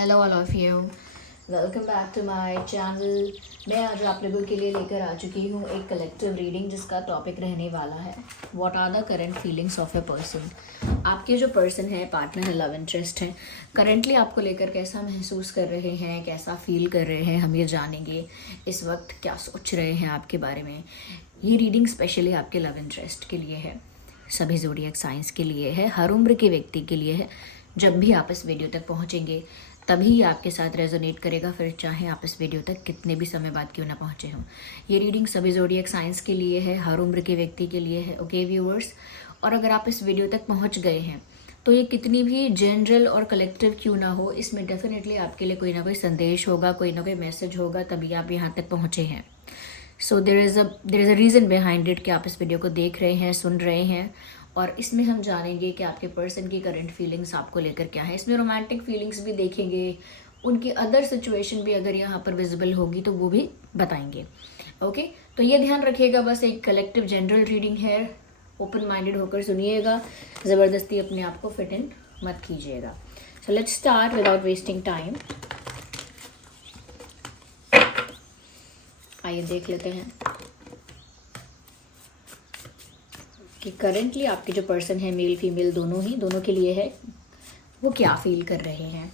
Hello all of you, welcome back to my channel. मैं आज आप लोगों के लिए लेकर आ चुकी हूँ एक कलेक्टिव रीडिंग जिसका टॉपिक रहने वाला है what are the current feelings of a person. आपके जो पर्सन है, पार्टनर है, लव इंटरेस्ट है, करंटली आपको लेकर कैसा महसूस कर रहे हैं, कैसा फील कर रहे हैं, हम ये जानेंगे। इस वक्त क्या सोच रहे हैं आपके बारे में। ये रीडिंग स्पेशली आपके लव इंटरेस्ट के लिए है, सभी ज़ोडिएक साइंस के लिए है, हर उम्र के व्यक्ति के लिए है। जब भी आप इस वीडियो तक पहुँचेंगे तभी ये आपके साथ रेजोनेट करेगा, फिर चाहे आप इस वीडियो तक कितने भी समय बाद क्यों ना पहुँचे हों। ये रीडिंग सभी ज़ोडिएक साइंस के लिए है, हर उम्र के व्यक्ति के लिए है। ओके व्यूअर्स, और अगर आप इस वीडियो तक पहुँच गए हैं तो ये कितनी भी जनरल और कलेक्टिव क्यों ना हो, इसमें डेफिनेटली आपके लिए कोई ना कोई संदेश होगा, कोई ना कोई मैसेज होगा, तभी आप यहाँ तक पहुँचे हैं। So there is a reason behind it कि आप इस वीडियो को देख रहे हैं, सुन रहे हैं। और इसमें हम जानेंगे कि आपके पर्सन की करंट फीलिंग्स आपको लेकर क्या है। इसमें रोमांटिक फीलिंग्स भी देखेंगे, उनकी अदर सिचुएशन भी अगर यहाँ पर विजिबल होगी तो वो भी बताएंगे। ओके, तो ये ध्यान रखिएगा, बस एक कलेक्टिव जनरल रीडिंग है, ओपन माइंडेड होकर सुनिएगा, ज़बरदस्ती अपने आप को फिट इन मत कीजिएगा। So let's start without wasting time. आइए देख लेते हैं कि करेंटली आपके जो पर्सन है, मेल फीमेल दोनों के लिए है, वो क्या फील कर रहे हैं।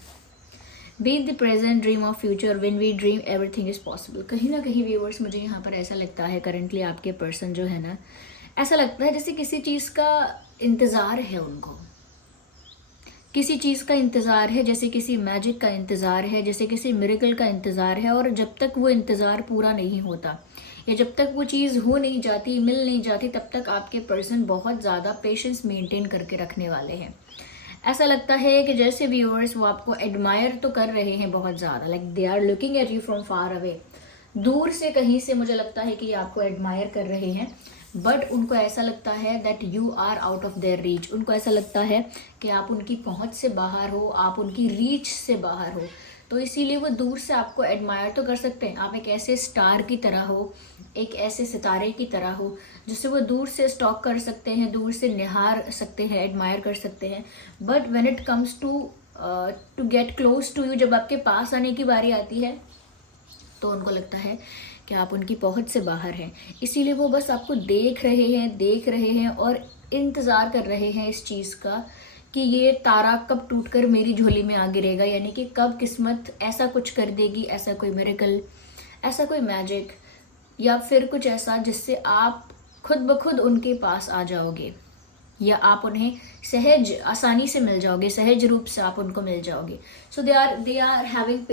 Be in the present, dream of future, when we dream everything is possible. कहीं ना कहीं व्यूअर्स, मुझे यहाँ पर ऐसा लगता है करेंटली आपके पर्सन जो है ना, ऐसा लगता है जैसे किसी चीज़ का इंतज़ार है उनको, किसी चीज़ का इंतज़ार है, जैसे किसी मैजिक का इंतज़ार है, जैसे किसी मिरेकल का इंतज़ार है। और जब तक वो इंतज़ार पूरा नहीं होता या जब तक वो चीज़ हो नहीं जाती, मिल नहीं जाती, तब तक आपके पर्सन बहुत ज़्यादा पेशेंस मेंटेन करके रखने वाले हैं। ऐसा लगता है कि जैसे व्यूअर्स वो आपको एडमायर तो कर रहे हैं बहुत ज़्यादा, like they are looking at you from far away. दूर से कहीं से मुझे लगता है कि आपको एडमायर कर रहे हैं, बट उनको ऐसा लगता है that you are out of their reach. उनको ऐसा लगता है कि आप उनकी पहुंच से बाहर हो, आप उनकी रीच से बाहर हो, तो इसीलिए वो दूर से आपको एडमायर तो कर सकते हैं। आप एक ऐसे स्टार की तरह हो, एक ऐसे सितारे की तरह हो जिसे वो दूर से स्टॉक कर सकते हैं, दूर से निहार सकते हैं, एडमायर कर सकते हैं। But when it comes to get close to you, जब आपके पास आने की बारी आती है तो उनको लगता है कि आप उनकी पहुंच से बाहर हैं। इसीलिए वो बस आपको देख रहे हैं और इंतज़ार कर रहे हैं इस चीज़ का कि ये तारा कब टूटकर मेरी झोली में आ गिरेगा, यानी कि कब किस्मत ऐसा कुछ कर देगी, ऐसा कोई मिरेकल, ऐसा कोई मैजिक, या फिर कुछ ऐसा जिससे आप खुद ब खुद उनके पास आ जाओगे, या आप उन्हें सहज आसानी से मिल जाओगे, सहज रूप से आप उनको मिल जाओगे। So they are having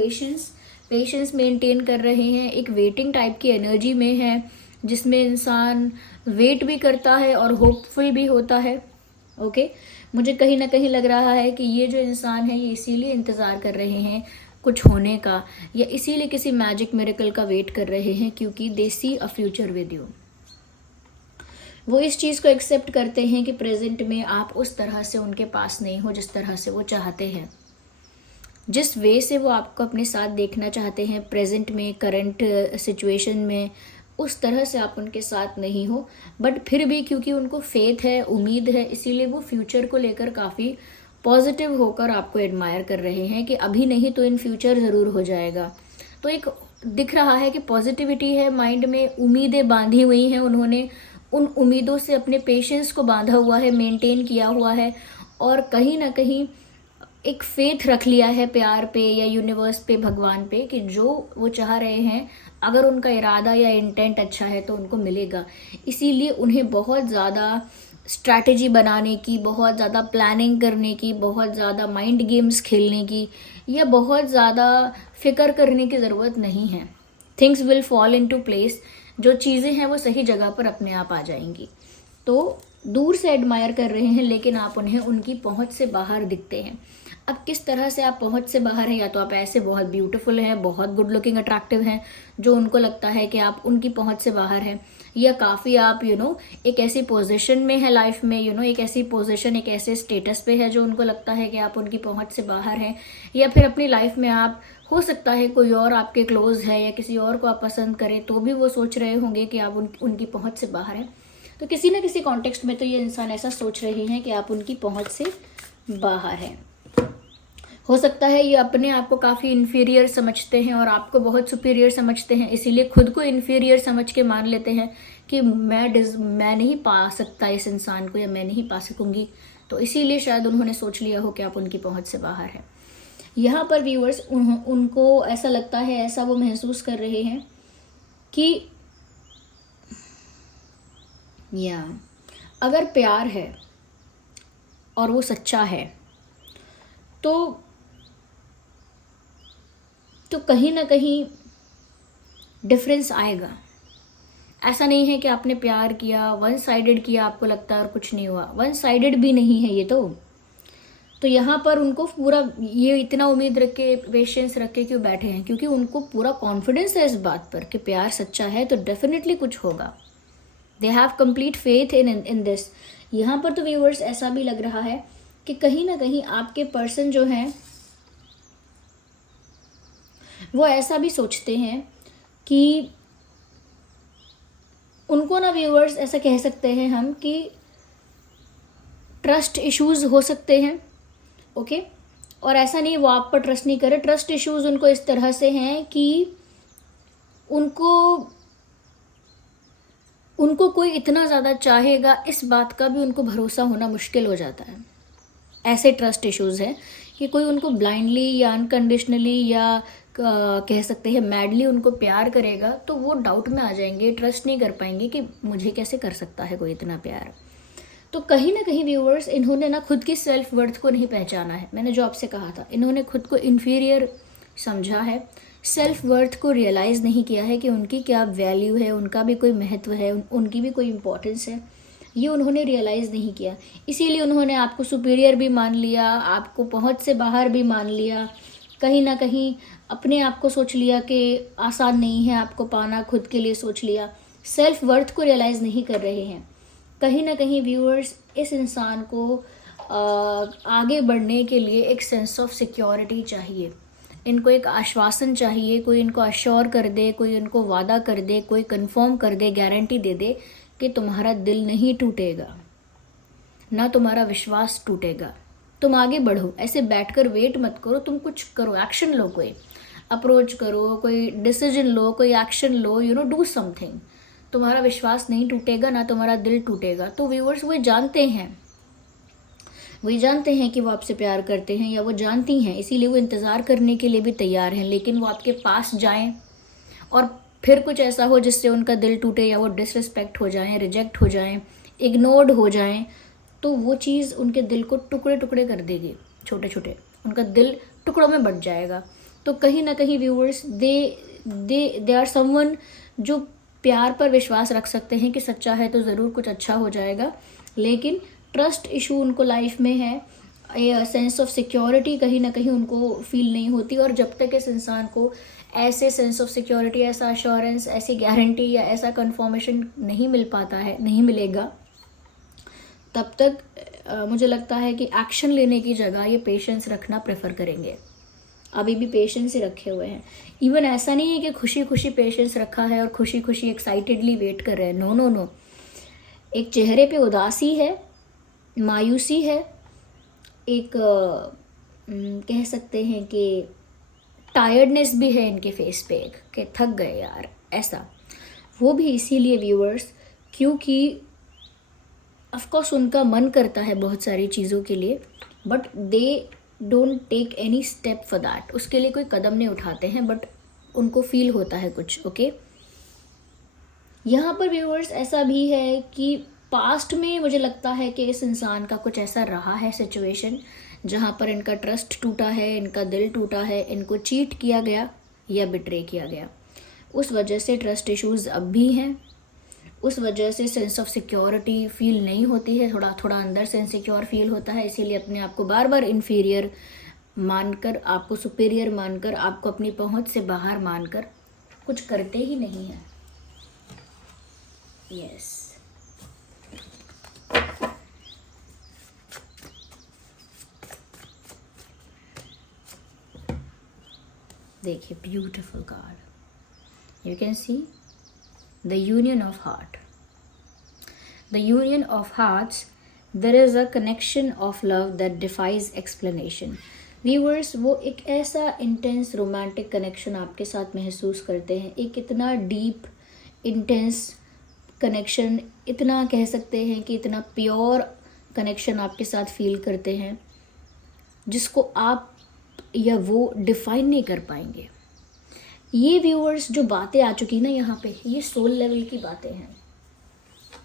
patience maintain कर रहे हैं, एक वेटिंग टाइप की एनर्जी में है, जिसमें इंसान वेट भी करता है और होपफुल भी होता है। ओके, मुझे कहीं ना कहीं लग रहा है कि ये जो इंसान है, ये इसीलिए इंतज़ार कर रहे हैं कुछ होने का, या इसीलिए किसी मैजिक मिरेकल का वेट कर रहे हैं, क्योंकि दे सी अ फ्यूचर विद यू। वो इस चीज़ को एक्सेप्ट करते हैं कि प्रेजेंट में आप उस तरह से उनके पास नहीं हो जिस तरह से वो चाहते हैं, जिस वे से वो आपको अपने साथ देखना चाहते हैं प्रेजेंट में, करंट सिचुएशन में, उस तरह से आप उनके साथ नहीं हो। बट फिर भी क्योंकि उनको फेथ है, उम्मीद है, इसीलिए वो फ्यूचर को लेकर काफ़ी पॉजिटिव होकर आपको एडमायर कर रहे हैं कि अभी नहीं तो इन फ्यूचर ज़रूर हो जाएगा। तो एक दिख रहा है कि पॉजिटिविटी है माइंड में, उम्मीदें बांधी हुई हैं उन्होंने, उन उम्मीदों से अपने पेशेंस को बांधा हुआ है, मेंटेन किया हुआ है, और कहीं ना कहीं एक फेथ रख लिया है प्यार पे या यूनिवर्स पे, भगवान पे, कि जो वो चाह रहे हैं, अगर उनका इरादा या इंटेंट अच्छा है तो उनको मिलेगा। इसीलिए उन्हें बहुत ज़्यादा स्ट्रैटेजी बनाने की, बहुत ज़्यादा प्लानिंग करने की, बहुत ज़्यादा माइंड गेम्स खेलने की, या बहुत ज़्यादा फिक्र करने की ज़रूरत नहीं है। Things will fall into place. जो चीज़ें हैं वो सही जगह पर अपने आप आ जाएंगी। तो दूर से एडमायर कर रहे हैं, लेकिन आप उन्हें उनकी पहुंच से बाहर दिखते हैं। अब किस तरह से आप पहुंच से बाहर हैं, या तो आप ऐसे बहुत ब्यूटीफुल हैं, बहुत गुड लुकिंग अट्रैक्टिव हैं, जो उनको लगता है कि आप उनकी पहुंच से बाहर हैं, या काफ़ी आप एक ऐसी पोजीशन में है लाइफ में, एक ऐसी पोजीशन, एक ऐसे स्टेटस पे है जो उनको लगता है कि आप उनकी पहुंच से बाहर हैं। या फिर अपनी लाइफ में आप, हो सकता है कोई और आपके क्लोज है या किसी और को आप पसंद करें, तो भी वो सोच रहे होंगे कि आप उनकी पहुंच से बाहर हैं। तो किसी ना किसी कॉन्टेक्स्ट में तो ये इंसान ऐसा सोच रहे हैं कि आप उनकी पहुंच से बाहर हैं। हो सकता है ये अपने आप को काफ़ी इन्फीरियर समझते हैं और आपको बहुत सुपीरियर समझते हैं, इसीलिए खुद को इन्फीरियर समझ के मान लेते हैं कि मैं नहीं पा सकता इस इंसान को, या मैं नहीं पा सकूंगी, तो इसीलिए शायद उन्होंने सोच लिया हो कि आप उनकी पहुंच से बाहर हैं। यहाँ पर व्यूअर्स उनको ऐसा लगता है, ऐसा वो महसूस कर रहे हैं कि या अगर प्यार है और वो सच्चा है तो कहीं ना कहीं डिफरेंस आएगा। ऐसा नहीं है कि आपने प्यार किया, वन साइडेड किया, आपको लगता है और कुछ नहीं हुआ। वन साइडेड भी नहीं है ये तो यहाँ पर उनको पूरा ये इतना उम्मीद रख के, पेशेंस रख के क्यों बैठे हैं, क्योंकि उनको पूरा कॉन्फिडेंस है इस बात पर कि प्यार सच्चा है तो डेफिनेटली कुछ होगा। They have complete faith in this. यहाँ पर तो व्यूअर्स ऐसा भी लग रहा है कि कहीं ना कहीं आपके पर्सन जो हैं वो ऐसा भी सोचते हैं कि उनको ना व्यूअर्स ऐसा कह सकते हैं हम कि ट्रस्ट इश्यूज हो सकते हैं, ओके। और ऐसा नहीं वो आप पर ट्रस्ट नहीं करे, ट्रस्ट इश्यूज उनको इस तरह से हैं कि उनको कोई इतना ज़्यादा चाहेगा इस बात का भी उनको भरोसा होना मुश्किल हो जाता है। ऐसे ट्रस्ट इश्यूज हैं कि कोई उनको ब्लाइंडली या अनकंडीशनली या कह सकते हैं मैडली उनको प्यार करेगा तो वो डाउट में आ जाएंगे, ट्रस्ट नहीं कर पाएंगे कि मुझे कैसे कर सकता है कोई इतना प्यार। तो कहीं ना कहीं व्यूअर्स इन्होंने ना खुद की सेल्फ वर्थ को नहीं पहचाना है। मैंने जो आपसे कहा था, इन्होंने खुद को इन्फीरियर समझा है, सेल्फ वर्थ को रियलाइज़ नहीं किया है कि उनकी क्या वैल्यू है, उनका भी कोई महत्व है, उनकी भी कोई इम्पोर्टेंस है, ये उन्होंने रियलाइज़ नहीं किया। इसीलिए उन्होंने आपको सुपीरियर भी मान लिया, आपको पहुंच से बाहर भी मान लिया, कहीं ना कहीं अपने आप को सोच लिया कि आसान नहीं है आपको पाना, खुद के लिए सोच लिया, सेल्फ वर्थ को रियलाइज़ नहीं कर रहे हैं। कहीं ना कहीं व्यूअर्स इस इंसान को आगे बढ़ने के लिए एक सेंस ऑफ सिक्योरिटी चाहिए, इनको एक आश्वासन चाहिए, कोई इनको अश्योर कर दे, कोई इनको वादा कर दे, कोई कंफर्म कर दे, गारंटी दे दे कि तुम्हारा दिल नहीं टूटेगा, ना तुम्हारा विश्वास टूटेगा, तुम आगे बढ़ो। ऐसे बैठकर वेट मत करो, तुम कुछ करो, एक्शन लो, कोई अप्रोच करो, कोई डिसीजन लो, कोई एक्शन लो, डू समथिंग। तुम्हारा विश्वास नहीं टूटेगा, ना तुम्हारा दिल टूटेगा। तो व्यूअर्स वो जानते हैं कि वो आपसे प्यार करते हैं, या वो जानती हैं, इसीलिए वो इंतज़ार करने के लिए भी तैयार हैं। लेकिन वो आपके पास जाएं और फिर कुछ ऐसा हो जिससे उनका दिल टूटे, या वो डिसरिस्पेक्ट हो जाएं, रिजेक्ट हो जाएं, इग्नोर्ड हो जाएं, तो वो चीज़ उनके दिल को टुकड़े टुकड़े कर देगी, छोटे छोटे, उनका दिल टुकड़ों में बट जाएगा। तो कहीं ना कहीं व्यूअर्स दे आर समवन जो प्यार पर विश्वास रख सकते हैं कि सच्चा है तो ज़रूर कुछ अच्छा हो जाएगा, लेकिन ट्रस्ट इशू उनको लाइफ में है, सेंस ऑफ सिक्योरिटी कहीं ना कहीं उनको फील नहीं होती। और जब तक इस इंसान को ऐसे सेंस ऑफ सिक्योरिटी, ऐसा अश्योरेंस, ऐसी गारंटी या ऐसा कंफर्मेशन नहीं मिल पाता है, नहीं मिलेगा, तब तक मुझे लगता है कि एक्शन लेने की जगह ये पेशेंस रखना प्रेफर करेंगे। अभी भी पेशेंस ही रखे हुए हैं। इवन ऐसा नहीं है कि खुशी खुशी पेशेंस रखा है और खुशी खुशी एक्साइटेडली वेट कर रहे हैं, नो नो नो। एक चेहरे पे उदासी है, मायूसी है, एक कह सकते हैं कि टायर्डनेस भी है इनके फेस पे, एक कि थक गए यार, ऐसा। वो भी इसीलिए व्यूअर्स क्योंकि ऑफकोर्स उनका मन करता है बहुत सारी चीज़ों के लिए, but they don't take any step for that, उसके लिए कोई कदम नहीं उठाते हैं, बट उनको फील होता है कुछ, ओके। यहाँ पर व्यूअर्स ऐसा भी है कि पास्ट में मुझे लगता है कि इस इंसान का कुछ ऐसा रहा है सिचुएशन जहाँ पर इनका ट्रस्ट टूटा है, इनका दिल टूटा है, इनको चीट किया गया या बिट्रे किया गया। उस वजह से ट्रस्ट इश्यूज़ अब भी हैं, उस वजह से सेंस ऑफ सिक्योरिटी फील नहीं होती है, थोड़ा थोड़ा अंदर से इनसिक्योर फील होता है। इसीलिए अपने आप को बार बार इन्फीरियर मानकर, आपको सुपीरियर मानकर, आपको अपनी पहुंच से बाहर मानकर कुछ करते ही नहीं हैं। यस, देखिए beautiful card, you can C the union of heart. The union of hearts, there is a connection of love that defies explanation. Viewers, वो एक ऐसा इंटेंस रोमांटिक कनेक्शन आपके साथ महसूस करते हैं, एक इतना डीप इंटेंस कनेक्शन, इतना कह सकते हैं कि इतना प्योर कनेक्शन आपके साथ फील करते हैं जिसको आप या वो डिफाइन नहीं कर पाएंगे। ये व्यूअर्स जो बातें आ चुकी ना यहाँ पे, ये सोल लेवल की बातें हैं।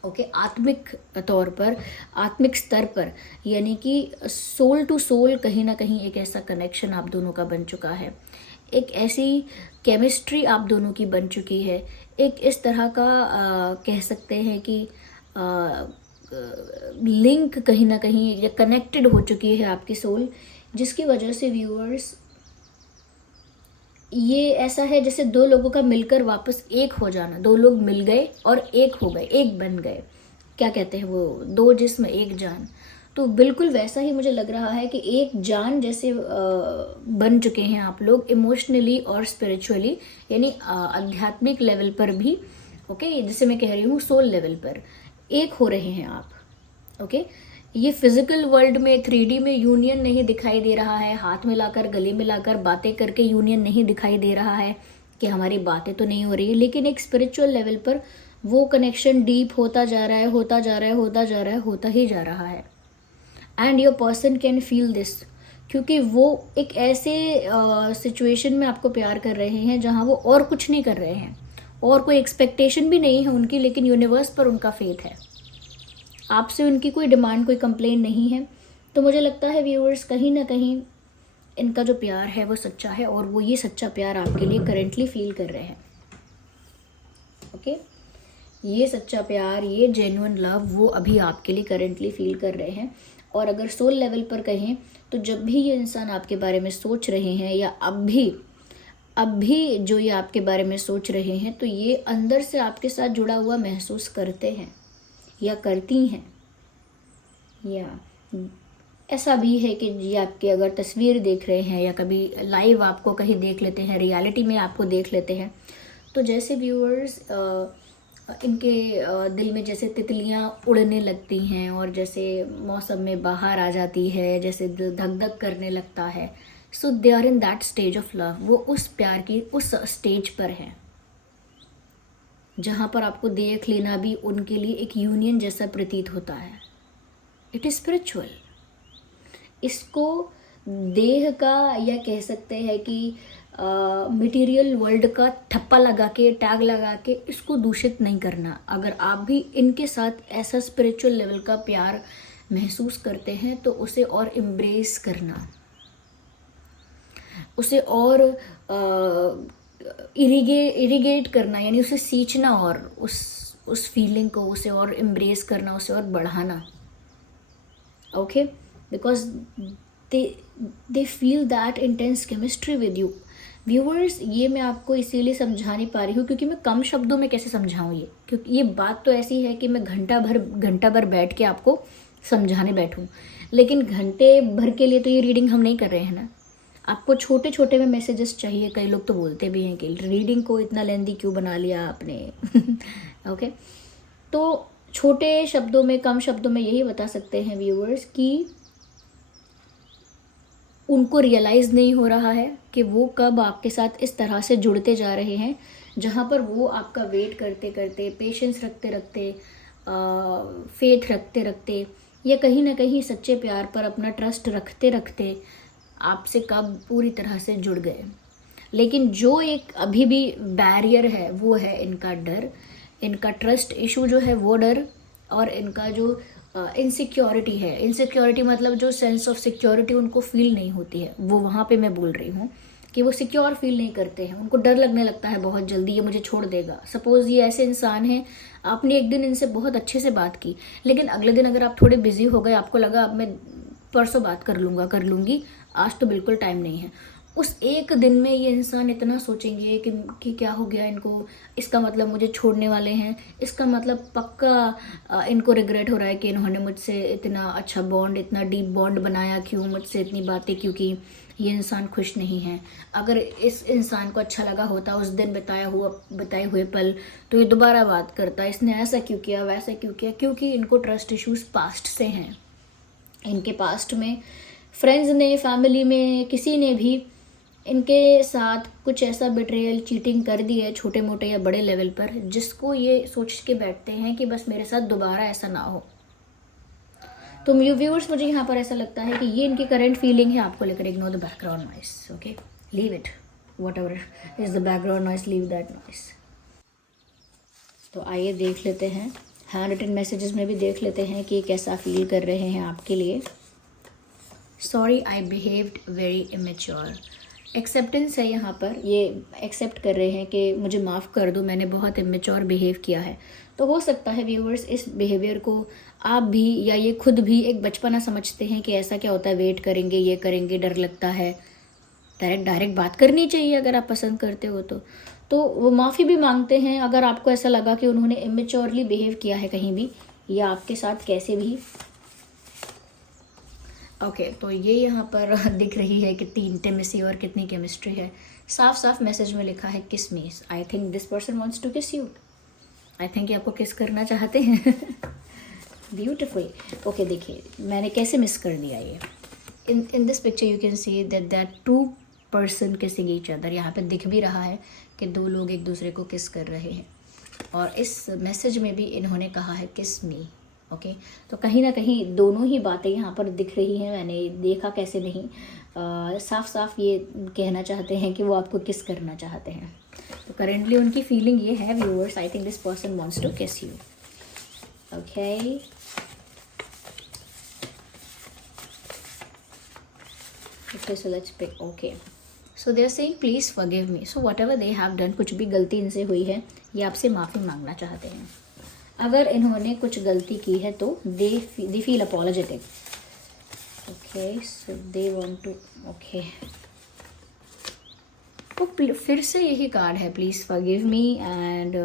ओके, आत्मिक तौर पर, आत्मिक स्तर पर, यानी कि सोल टू सोल कहीं ना कहीं एक ऐसा कनेक्शन आप दोनों का बन चुका है, एक ऐसी केमिस्ट्री आप दोनों की बन चुकी है, एक इस तरह का कह सकते हैं कि लिंक कहीं ना कहीं या कनेक्टेड हो चुकी है आपकी सोल, जिसकी वजह से व्यूअर्स ये ऐसा है जैसे दो लोगों का मिलकर वापस एक हो जाना, दो लोग मिल गए और एक हो गए, एक बन गए, क्या कहते हैं वो, दो जिस्म एक जान। तो बिल्कुल वैसा ही मुझे लग रहा है कि एक जान जैसे बन चुके हैं आप लोग, इमोशनली और स्पिरिचुअली, यानी आध्यात्मिक लेवल पर भी। ओके, जैसे मैं कह रही हूँ सोल लेवल पर एक हो रहे हैं आप। ओके, ये फिजिकल वर्ल्ड में 3D में यूनियन नहीं दिखाई दे रहा है, हाथ मिलाकर गले मिलाकर बातें करके यूनियन नहीं दिखाई दे रहा है कि हमारी बातें तो नहीं हो रही है, लेकिन एक स्पिरिचुअल लेवल पर वो कनेक्शन डीप होता जा रहा है, होता जा रहा है, होता जा रहा है, होता ही जा रहा है। And your person can feel this, क्योंकि वो एक ऐसे सिचुएशन में आपको प्यार कर रहे हैं जहाँ वो और कुछ नहीं कर रहे हैं और कोई एक्सपेक्टेशन भी नहीं है उनकी, लेकिन यूनिवर्स पर उनका फेथ है, आपसे उनकी कोई डिमांड, कोई कंप्लेन नहीं है। तो मुझे लगता है व्यूअर्स, कहीं ना कहीं इनका जो प्यार है वो सच्चा है और वो ये सच्चा प्यार आपके लिए करेंटली फील कर रहे हैं। ओके, ये सच्चा प्यार, ये जेन्युइन लव वो अभी आपके लिए करेंटली फील कर रहे हैं। और अगर सोल लेवल पर कहें तो जब भी ये इंसान आपके बारे में सोच रहे हैं या अब भी जो ये आपके बारे में सोच रहे हैं, तो ये अंदर से आपके साथ जुड़ा हुआ महसूस करते हैं या करती हैं। या ऐसा भी है कि ये आपकी अगर तस्वीर देख रहे हैं या कभी लाइव आपको कहीं देख लेते हैं, रियलिटी में आपको देख लेते हैं, तो जैसे व्यूअर्स इनके दिल में जैसे तितलियां उड़ने लगती हैं और जैसे मौसम में बाहर आ जाती है, जैसे दिल धक धक करने लगता है। So they are in that stage of love, वो उस प्यार की उस स्टेज पर है जहाँ पर आपको देख लेना भी उनके लिए एक यूनियन जैसा प्रतीत होता है। It is spiritual. इसको देह का या कह सकते हैं कि मटेरियल वर्ल्ड का ठप्पा लगा के, टैग लगा के इसको दूषित नहीं करना। अगर आप भी इनके साथ ऐसा स्पिरिचुअल लेवल का प्यार महसूस करते हैं तो उसे और एम्ब्रेस करना, उसे और इरिगेट करना, यानी उसे सींचना और उस फीलिंग को उसे और एम्ब्रेस करना, उसे और बढ़ाना। Okay, because they feel that intense chemistry with you. Viewers, ये मैं आपको इसीलिए समझा नहीं पा रही हूँ क्योंकि मैं कम शब्दों में कैसे समझाऊँ ये, क्योंकि ये बात तो ऐसी है कि मैं घंटा भर बैठ के आपको समझाने बैठूँ, लेकिन घंटे भर के लिए तो ये रीडिंग हम नहीं कर रहे हैं ना। आपको छोटे छोटे में मैसेजेस चाहिए। कई लोग तो बोलते भी हैं कि रीडिंग को इतना लेंदी क्यों बना लिया आपने। ओके, तो छोटे शब्दों में, कम शब्दों में यही बता सकते हैं व्यूअर्स कि उनको रियलाइज़ नहीं हो रहा है कि वो कब आपके साथ इस तरह से जुड़ते जा रहे हैं जहाँ पर वो आपका वेट करते करते, पेशेंस रखते रखते, फेथ रखते रखते या कहीं ना कहीं सच्चे प्यार पर अपना ट्रस्ट रखते रखते आपसे कब पूरी तरह से जुड़ गए। लेकिन जो एक अभी भी बैरियर है वो है इनका डर, इनका ट्रस्ट इशू जो है वो डर, और इनका जो इनसिक्योरिटी है। इनसिक्योरिटी मतलब जो सेंस ऑफ सिक्योरिटी उनको फील नहीं होती है, वो वहाँ पे मैं बोल रही हूँ कि वो सिक्योर फील नहीं करते हैं। उनको डर लगने लगता है बहुत जल्दी, ये मुझे छोड़ देगा। सपोज़ ये ऐसे इंसान हैं, आपने एक दिन इनसे बहुत अच्छे से बात की, लेकिन अगले दिन अगर आप थोड़े बिजी हो गए, आपको लगा अब मैं परसों बात कर लूँगी, आज तो बिल्कुल टाइम नहीं है, उस एक दिन में ये इंसान इतना सोचेंगे कि क्या हो गया इनको, इसका मतलब मुझे छोड़ने वाले हैं, इसका मतलब पक्का इनको रिग्रेट हो रहा है कि इन्होंने मुझसे इतना अच्छा बॉन्ड, इतना डीप बॉन्ड बनाया, क्यों मुझसे इतनी बातें क्यों की, ये इंसान खुश नहीं है। अगर इस इंसान को अच्छा लगा होता उस दिन बताए हुए पल, तो ये दोबारा बात करता, इसने ऐसा क्यों किया, वैसा क्यों किया, क्योंकि इनको ट्रस्ट इश्यूज पास्ट से हैं। इनके पास्ट में फ्रेंड्स ने, फैमिली में किसी ने भी इनके साथ कुछ ऐसा बिट्रेयल, चीटिंग कर दी है छोटे मोटे या बड़े लेवल पर, जिसको ये सोच के बैठते हैं कि बस मेरे साथ दोबारा ऐसा ना हो। तो व्यूअर्स, मुझे यहाँ पर ऐसा लगता है कि ये इनकी करंट फीलिंग है आपको लेकर। Ignore the background noise, okay, leave it, what ever is the background noise, leave that noise. तो आइए देख लेते हैं, हैंड रिटन मैसेजेस में भी देख लेते हैं कि कैसा फील कर रहे हैं आपके लिए। Sorry I behaved very immature. Acceptance है यहाँ पर, ये एक्सेप्ट कर रहे हैं कि मुझे माफ़ कर दो, मैंने बहुत इमेच्योर बिहेव किया है। तो हो सकता है व्यूअर्स इस बिहेवियर को आप भी या ये खुद भी एक बचपना समझते हैं कि ऐसा क्या होता है, वेट करेंगे, ये करेंगे, डर लगता है। डायरेक्ट बात करनी चाहिए अगर आप पसंद करते हो तो वो माफ़ी भी मांगते हैं अगर आपको ऐसा लगा कि उन्होंने इमेच्योरली बिहेव किया है कहीं भी या आपके साथ कैसे भी। ओके, तो ये यहाँ पर दिख रही है कितनी इंटीमेसी और कितनी केमिस्ट्री है। साफ साफ मैसेज में लिखा है kiss me. I think this person wants to kiss you. I think ये आपको किस करना चाहते हैं। ब्यूटिफुल। ओके, देखिए मैंने कैसे मिस कर दिया ये। In this picture you can see that two person kissing each other. यहाँ पे दिख भी रहा है कि दो लोग एक दूसरे को किस कर रहे हैं, और इस मैसेज में भी इन्होंने कहा है किस मी। ओके, तो कहीं ना कहीं दोनों ही बातें यहाँ पर दिख रही हैं। मैंने देखा कैसे नहीं, साफ साफ ये कहना चाहते हैं कि वो आपको किस करना चाहते हैं। तो करेंटली उनकी फीलिंग ये है viewers, I think this person wants to kiss you. Okay, okay, so let's pick. Okay, so they are saying please forgive me. So whatever they have done, कुछ भी गलती इनसे हुई है, ये आपसे माफ़ी मांगना चाहते हैं। अगर इन्होंने कुछ गलती की है तो they feel apologetic. Okay, so they want to, okay, तो फिर से यही कार्ड है, please forgive me and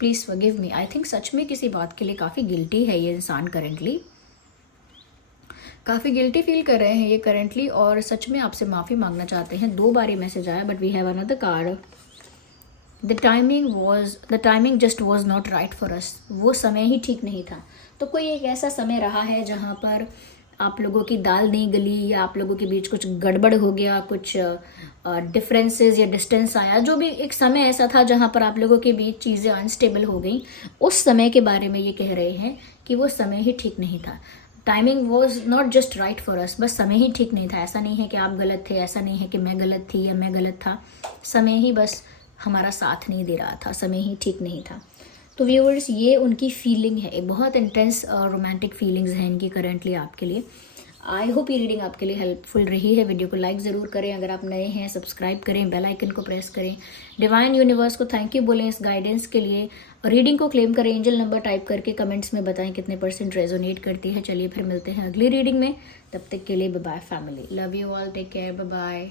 please forgive me. I think सच में किसी बात के लिए काफ़ी गिल्टी है ये इंसान करेंटली, काफ़ी गिल्टी फील कर रहे हैं ये करेंटली, और सच में आपसे माफ़ी मांगना चाहते हैं। 2 बार ये मैसेज आया, but we have another card. The timing just was not right for us. वो समय ही ठीक नहीं था। तो कोई एक ऐसा समय रहा है जहाँ पर आप लोगों की दाल नहीं गली, या आप लोगों के बीच कुछ गड़बड़ हो गया, कुछ डिफरेंसेस या डिस्टेंस आया, जो भी एक समय ऐसा था जहाँ पर आप लोगों के बीच चीज़ें अनस्टेबल हो गई। उस समय के बारे में ये कह रहे हैं कि वो समय ही ठीक नहीं था। Timing was not just right for अस, बस समय ही ठीक नहीं था। ऐसा नहीं है कि आप गलत थे, ऐसा नहीं है कि मैं गलत थी या मैं गलत था, समय ही बस हमारा साथ नहीं दे रहा था, समय ही ठीक नहीं था। तो व्यूअर्स, ये उनकी फीलिंग है, एक बहुत इंटेंस रोमांटिक फीलिंग्स हैं इनकी करेंटली आपके लिए। आई होप ये रीडिंग आपके लिए हेल्पफुल रही है। वीडियो को लाइक ज़रूर करें, अगर आप नए हैं सब्सक्राइब करें, बेल आइकन को प्रेस करें, डिवाइन यूनिवर्स को थैंक यू बोलें इस गाइडेंस के लिए। रीडिंग को क्लेम करें, एंजल नंबर टाइप करके कमेंट्स में बताएं कितने % रेजोनेट करती है। चलिए फिर मिलते हैं अगली रीडिंग में, तब तक के लिए bye bye family, love you all, take care, bye bye.